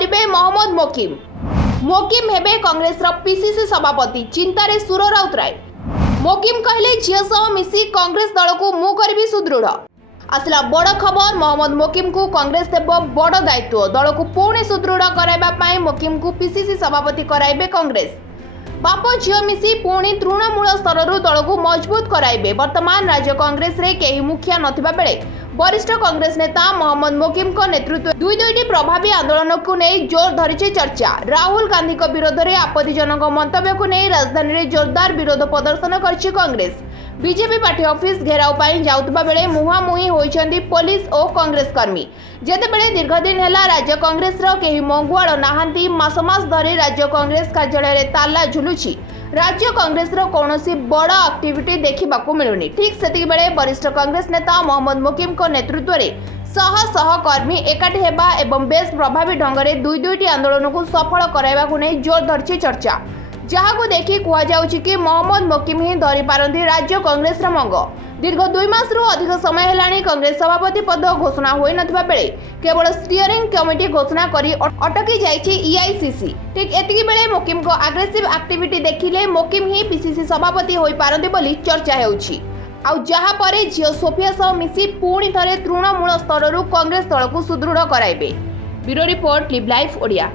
करिबे मोहम्मद मोकिम। मोकिम हेबे कांग्रेस रो पीसीसी सभापति। चिंतारे सुर राउतराय। मोकिम कहले झियो सह मिसी कांग्रेस दल को मु करबी सुदृढ़। आसला बड़ खबर, मोहम्मद मोकिम को कांग्रेस देव बड़ दायित्व। दल को पुणी सुदृढ़ कराइबा पई मोकिम को पीसीसी सभापति कराइबे कांग्रेस। बाप झियो मिसी पुणी तृणमूल स्तर दल को मजबूत कराइबे। वर्तमान राज्य कांग्रेस रे केही मुखिया नथिबा बेले वरिष्ठ कांग्रेस नेता मोहम्मद मोकिम को नेतृत्व दुईटी प्रभावी आंदोलन को नहीं जोर धरी चर्चा। राहुल गांधी को विरोध में आपत्तिजनक मंतव्य को नहीं राजधानी में जोरदार विरोध प्रदर्शन कर कांग्रेस। बीजेपी पार्टी ऑफिस घेराव पाई जाउतबा बेले मुहांमुही होइछन्ती पुलिस और कांग्रेस कर्मी। जेतेबेले दीर्घ दिन हेला राज्य कांग्रेस रो केही मंगुआड़ नाहांती। मास धरी राज्य कांग्रेस कार्यालय रे ताला झुलुछि। राज्य कांग्रेस रो कौनसी बड़ एक्टिविटी देखा मिलुनी। ठीक सेतिक बेले वरिष्ठ कांग्रेस नेता मोहम्मद मोकिम को नेतृत्व में शह कर्मी एकाठी हेबा एवं बेस प्रभावी ढंग से दुईटी आंदोलन को सफल कराइबा को नहीं जोर धरछि चर्चा। जहाँ को देखि कुआ जाउछि कि मोहम्मद मोकिम ही धरी पारंती राज्य कांग्रेस मंग। दीर्घ 2 मास अधिक समय हेलानी कांग्रेस सभापति पद घोषणा होई नथिबा बेले केवल स्टीयरिंग कमिटी घोषणा करी अटकी जाइछि ईआईसीसी। ठीक एतिकी बेले मोकिम को एग्रेसिव एक्टिविटी देखिले मोकिम ही पीसीसी सभापति होई पारंती बोली चर्चा हेउछि। आउ जहाँ परे झियो सोफिया सह मिसी पुणी थरे तृणमूल स्तर कांग्रेस दल को सुदृढ़ कराइबे। Bureau report Live Life Odia.